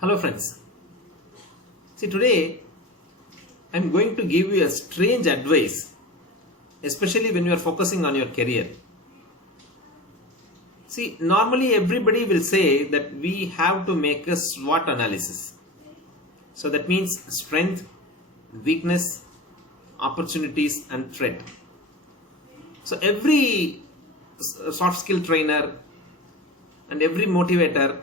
Hello friends. See, today I'm going to give you a strange advice, especially when you are focusing on your career. See, normally everybody will say that we have to make a SWOT analysis. So that means strength, weakness, opportunities and threat. So every soft skill trainer and every motivator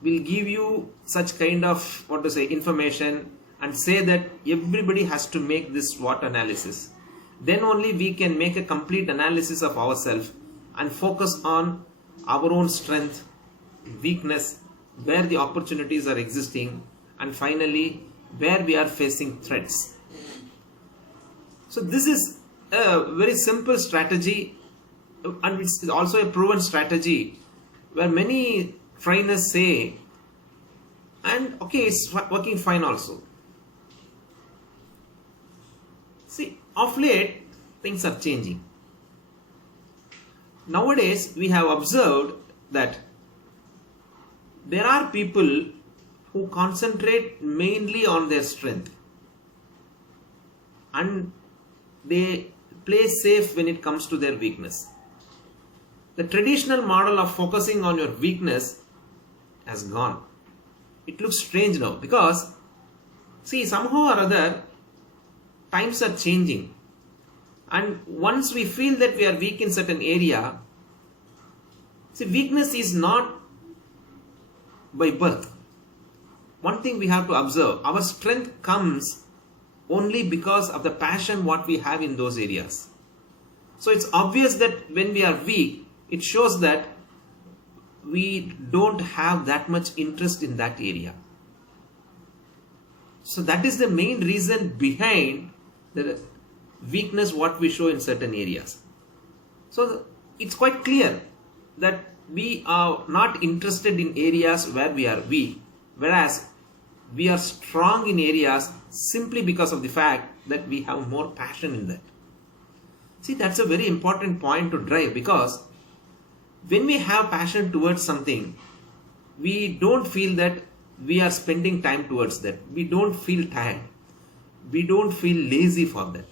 will give you such kind of information and say that everybody has to make this SWOT analysis. Then only we can make a complete analysis of ourselves and focus on our own strength, weakness, where the opportunities are existing, and finally where we are facing threats. So this is a very simple strategy, and it's also a proven strategy where many trainers say, and okay, it's working fine also. See, of late things are changing. Nowadays we have observed that there are people who concentrate mainly on their strength and they play safe when it comes to their weakness. The traditional model of focusing on your weakness has gone. It looks strange now because, see, somehow or other times are changing, and once we feel that we are weak in certain area, see, weakness is not by birth. One thing we have to observe, our strength comes only because of the passion what we have in those areas. So it's obvious that when we are weak, it shows that we don't have that much interest in that area. So that is the main reason behind the weakness what we show in certain areas. So it's quite clear that we are not interested in areas where we are weak, whereas we are strong in areas simply because of the fact that we have more passion in that. See, that's a very important point to drive, because when we have passion towards something, we don't feel that we are spending time towards that. We don't feel tired. We don't feel lazy for that.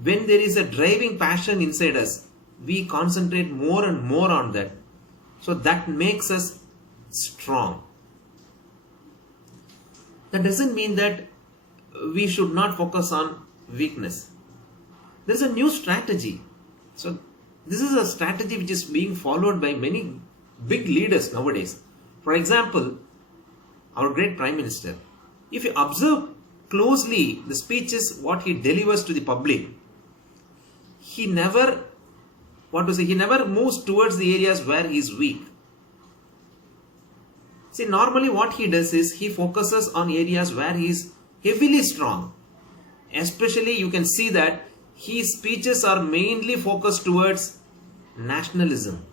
When there is a driving passion inside us, we concentrate more and more on that. So that makes us strong. That doesn't mean that we should not focus on weakness. There's a new strategy. So this is a strategy which is being followed by many big leaders nowadays. For example, our great Prime Minister. If you observe closely the speeches what he delivers to the public, he never moves towards the areas where he is weak. See, normally what he does is he focuses on areas where he is heavily strong. Especially you can see that his speeches are mainly focused towards nationalism.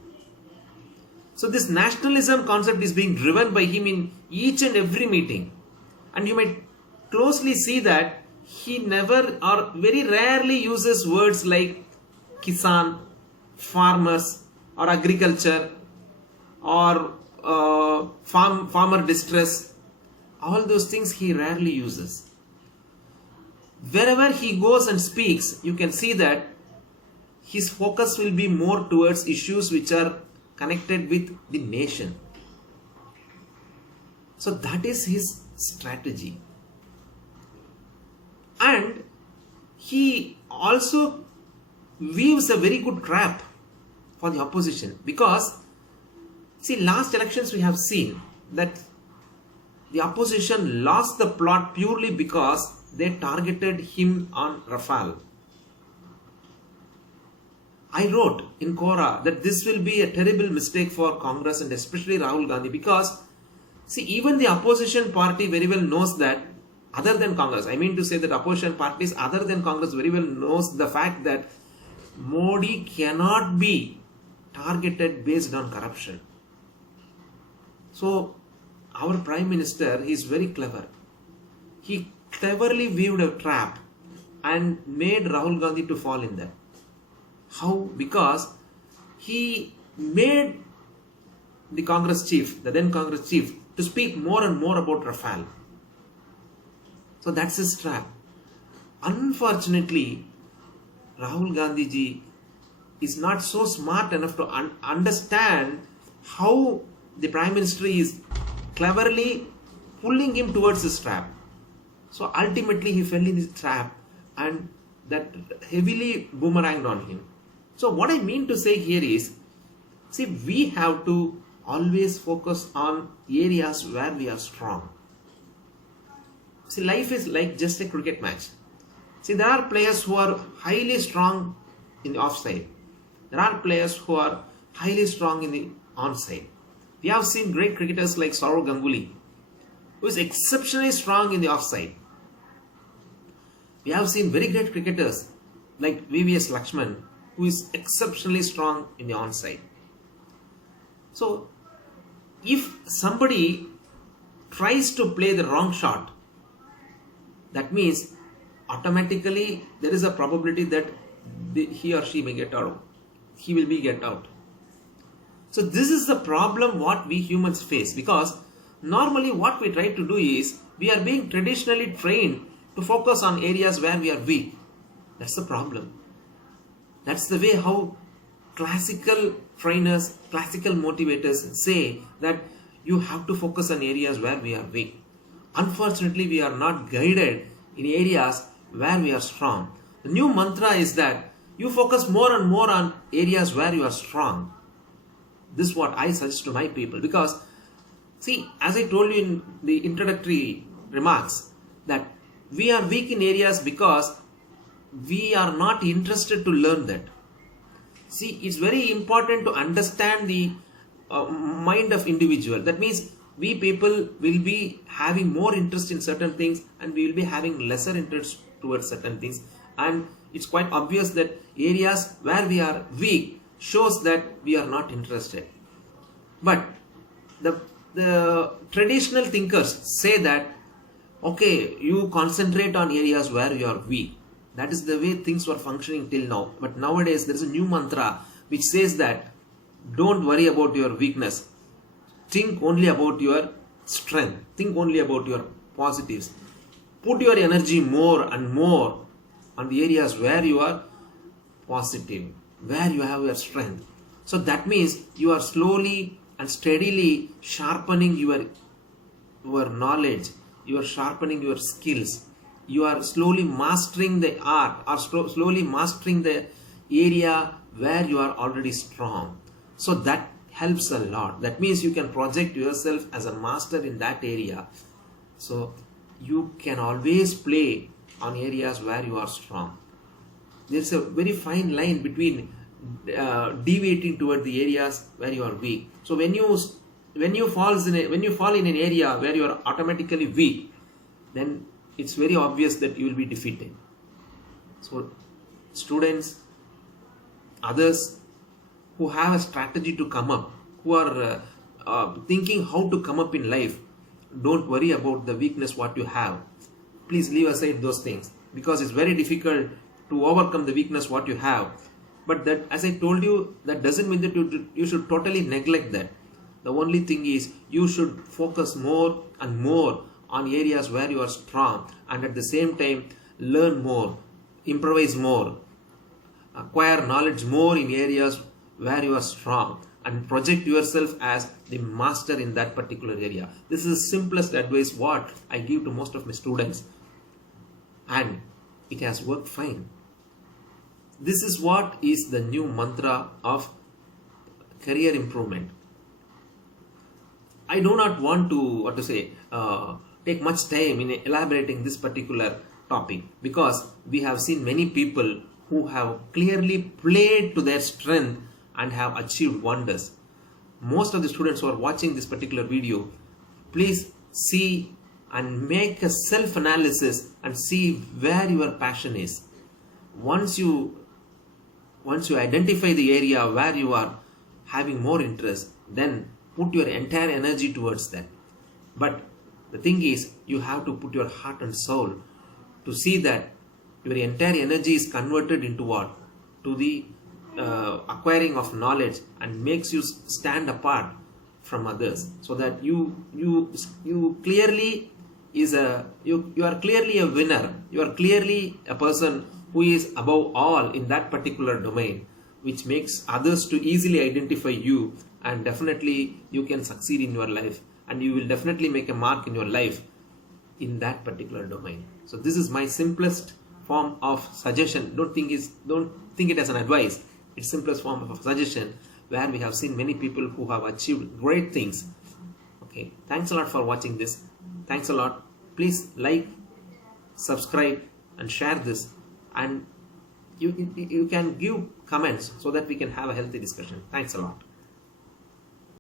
So this nationalism concept is being driven by him in each and every meeting. And you might closely see that he never or very rarely uses words like Kisan, farmers or agriculture or farmer distress. All those things he rarely uses. Wherever he goes and speaks, you can see that his focus will be more towards issues which are connected with the nation. So that is his strategy. And he also weaves a very good trap for the opposition, because see, last elections we have seen that the opposition lost the plot purely because they targeted him on Rafale. I wrote in Quora that this will be a terrible mistake for Congress and especially Rahul Gandhi, because see, even the opposition party very well knows that, other than Congress, I mean to say that opposition parties other than Congress very well knows the fact that Modi cannot be targeted based on corruption. So our Prime Minister is very clever. He cleverly weaved a trap and made Rahul Gandhi to fall in that. How? Because he made the Congress chief, the then Congress chief, to speak more and more about Rafale. So that's his trap. Unfortunately, Rahul Gandhi ji is not so smart enough to understand how the Prime Minister is cleverly pulling him towards this trap. So ultimately he fell in this trap, and that heavily boomeranged on him. So what I mean to say here is, see, we have to always focus on areas where we are strong. See, life is like just a cricket match. See, there are players who are highly strong in the offside. There are players who are highly strong in the onside. We have seen great cricketers like Sourav Ganguly, who is exceptionally strong in the offside. We have seen very great cricketers like VVS Lakshman, who is exceptionally strong in the onside. So, if somebody tries to play the wrong shot, that means automatically there is a probability that he or she may get out. He will be get out. So this is the problem what we humans face, because normally what we try to do is, we are being traditionally trained to focus on areas where we are weak. That's the problem. That's the way how classical trainers, classical motivators say that you have to focus on areas where we are weak. Unfortunately, we are not guided in areas where we are strong. The new mantra is that you focus more and more on areas where you are strong. This is what I suggest to my people, because see, as I told you in the introductory remarks, that we are weak in areas because we are not interested to learn that. See, it's very important to understand the mind of individual. That means we people will be having more interest in certain things, and we will be having lesser interest towards certain things. And it's quite obvious that areas where we are weak shows that we are not interested. But the traditional thinkers say that, okay, you concentrate on areas where you are weak. That is the way things were functioning till now. But nowadays there is a new mantra which says that don't worry about your weakness. Think only about your strength. Think only about your positives. Put your energy more and more on the areas where you are positive, where you have your strength. So that means you are slowly and steadily sharpening your knowledge. You are sharpening your skills. You are slowly mastering the art, or slowly mastering the area where you are already strong. So that helps a lot. That means you can project yourself as a master in that area. So you can always play on areas where you are strong. There's a very fine line between deviating toward the areas where you are weak. So when you fall in an area where you are automatically weak, then it's very obvious that you will be defeated. So students, others who have a strategy to come up, who are thinking how to come up in life, don't worry about the weakness what you have. Please leave aside those things, because it's very difficult to overcome the weakness what you have. But that, as I told you, that doesn't mean that you should totally neglect that. The only thing is, you should focus more and more on areas where you are strong, and at the same time learn more, improvise more, acquire knowledge more in areas where you are strong, and project yourself as the master in that particular area. This is the simplest advice what I give to most of my students, and it has worked fine. This is what is the new mantra of career improvement. I do not want to take much time in elaborating this particular topic, because we have seen many people who have clearly played to their strength and have achieved wonders. Most of the students who are watching this particular video, please see and make a self-analysis and see where your passion is. Once you identify the area where you are having more interest, then put your entire energy towards that. But the thing is, you have to put your heart and soul to see that your entire energy is converted into what? To the acquiring of knowledge, and makes you stand apart from others, so that you clearly you are clearly a winner. You are clearly a person who is above all in that particular domain, which makes others to easily identify you, and definitely you can succeed in your life, and you will definitely make a mark in your life in that particular domain. So this is my simplest form of suggestion. Don't think it as an advice. It's simplest form of suggestion, where we have seen many people who have achieved great things. Okay, thanks a lot for watching this. Thanks a lot. Please like, subscribe, and share this, and you can give comments so that we can have a healthy discussion. Thanks a lot.